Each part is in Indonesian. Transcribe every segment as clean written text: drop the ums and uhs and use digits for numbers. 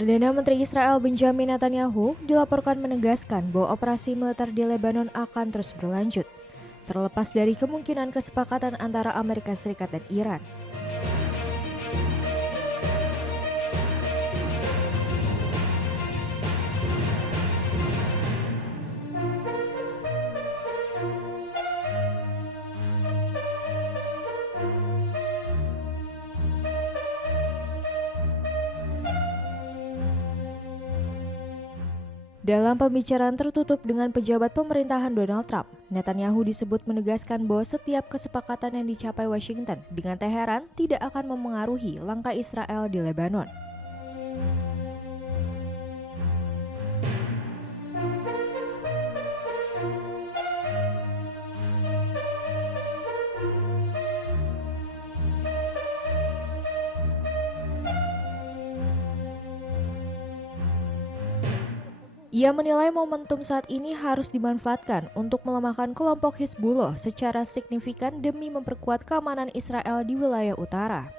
Perdana Menteri Israel Benjamin Netanyahu dilaporkan menegaskan bahwa operasi militer di Lebanon akan terus berlanjut, terlepas dari kemungkinan kesepakatan antara Amerika Serikat dan Iran. Dalam pembicaraan tertutup dengan pejabat pemerintahan Donald Trump, Netanyahu disebut menegaskan bahwa setiap kesepakatan yang dicapai Washington dengan Teheran tidak akan memengaruhi langkah Israel di Lebanon. Ia menilai momentum saat ini harus dimanfaatkan untuk melemahkan kelompok Hizbullah secara signifikan demi memperkuat keamanan Israel di wilayah utara.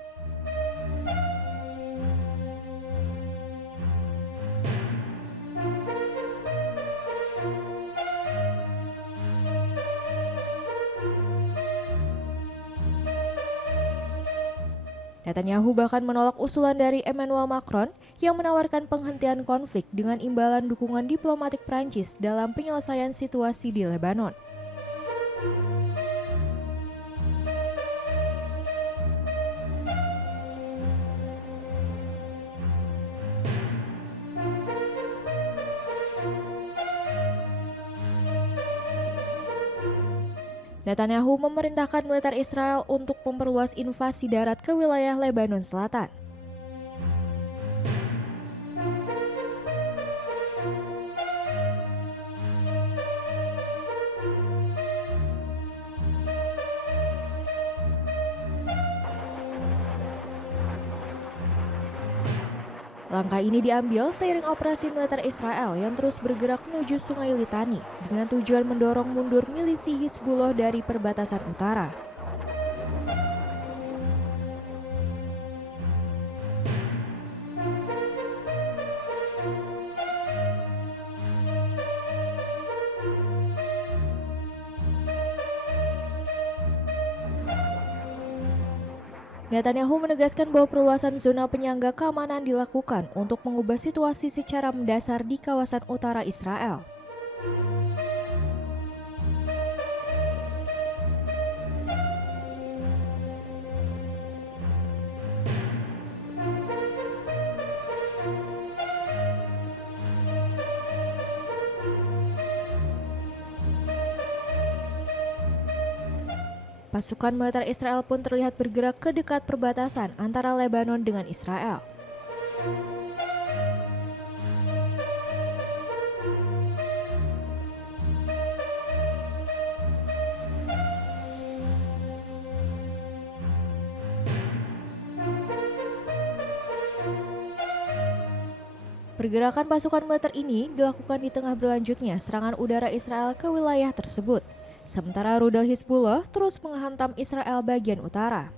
Netanyahu bahkan menolak usulan dari Emmanuel Macron yang menawarkan penghentian konflik dengan imbalan dukungan diplomatik Prancis dalam penyelesaian situasi di Lebanon. Netanyahu memerintahkan militer Israel untuk memperluas invasi darat ke wilayah Lebanon Selatan. Langkah ini diambil seiring operasi militer Israel yang terus bergerak menuju Sungai Litani dengan tujuan mendorong mundur milisi Hizbullah dari perbatasan utara. Netanyahu menegaskan bahwa perluasan zona penyangga keamanan dilakukan untuk mengubah situasi secara mendasar di kawasan utara Israel. Pasukan militer Israel pun terlihat bergerak ke dekat perbatasan antara Lebanon dengan Israel. Pergerakan pasukan militer ini dilakukan di tengah berlanjutnya serangan udara Israel ke wilayah tersebut. Sementara rudal Hizbullah terus menghantam Israel bagian utara.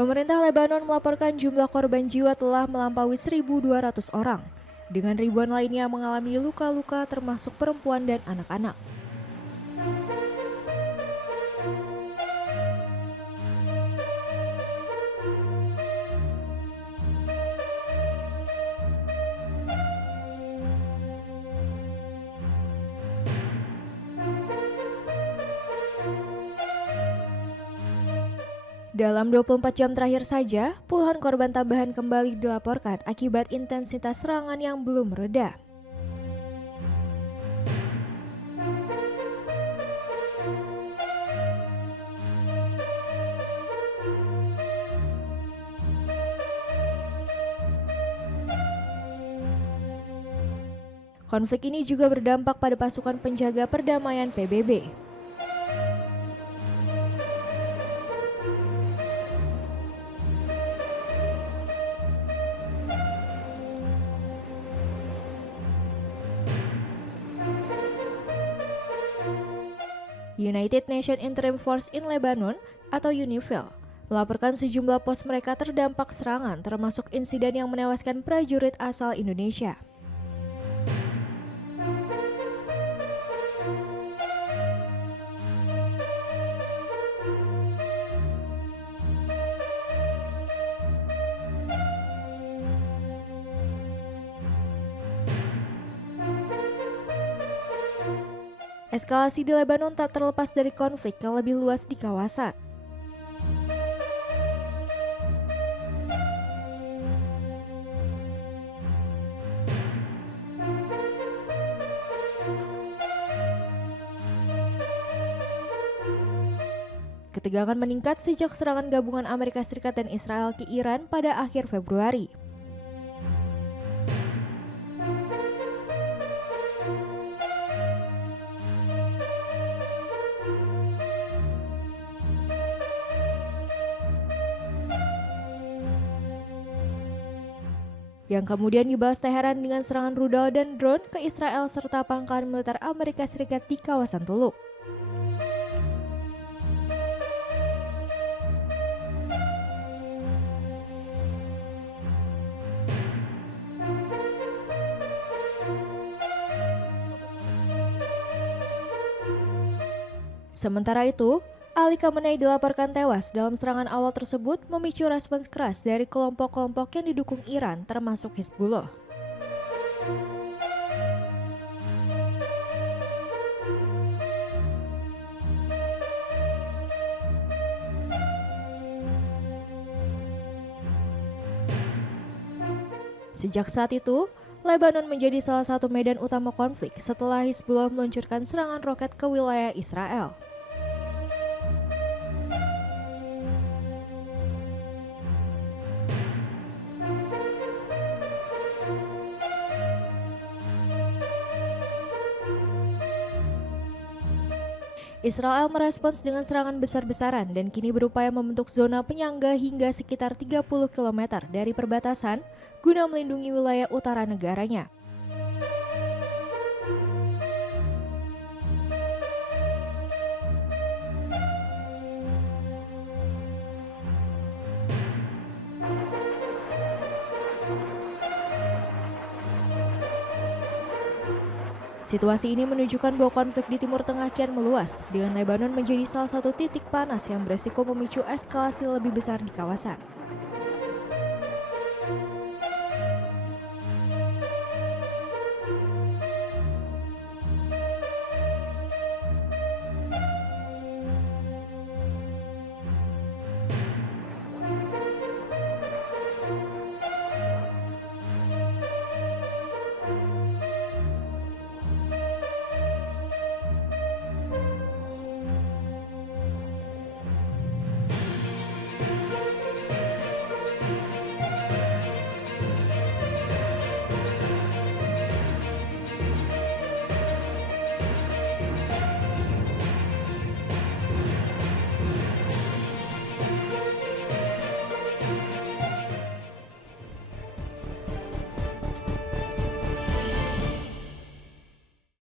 Pemerintah Lebanon melaporkan jumlah korban jiwa telah melampaui 1.200 orang. Dengan ribuan lainnya mengalami luka-luka termasuk perempuan dan anak-anak. Dalam 24 jam terakhir saja, puluhan korban tambahan kembali dilaporkan akibat intensitas serangan yang belum reda. Konflik ini juga berdampak pada pasukan penjaga perdamaian PBB. United Nations Interim Force in Lebanon atau UNIFIL melaporkan sejumlah pos mereka terdampak serangan termasuk insiden yang menewaskan prajurit asal Indonesia. Eskalasi di Lebanon tak terlepas dari konflik yang lebih luas di kawasan. Ketegangan meningkat sejak serangan gabungan Amerika Serikat dan Israel ke Iran pada akhir Februari. Yang kemudian dibalas Teheran dengan serangan rudal dan drone ke Israel serta pangkalan militer Amerika Serikat di kawasan Teluk. Sementara itu, Ali Khamenei dilaporkan tewas dalam serangan awal tersebut memicu respons keras dari kelompok-kelompok yang didukung Iran termasuk Hizbullah. Sejak saat itu, Lebanon menjadi salah satu medan utama konflik setelah Hizbullah meluncurkan serangan roket ke wilayah Israel. Israel merespons dengan serangan besar-besaran dan kini berupaya membentuk zona penyangga hingga sekitar 30 km dari perbatasan guna melindungi wilayah utara negaranya. Situasi ini menunjukkan bahwa konflik di Timur Tengah kian meluas, dengan Lebanon menjadi salah satu titik panas yang beresiko memicu eskalasi lebih besar di kawasan.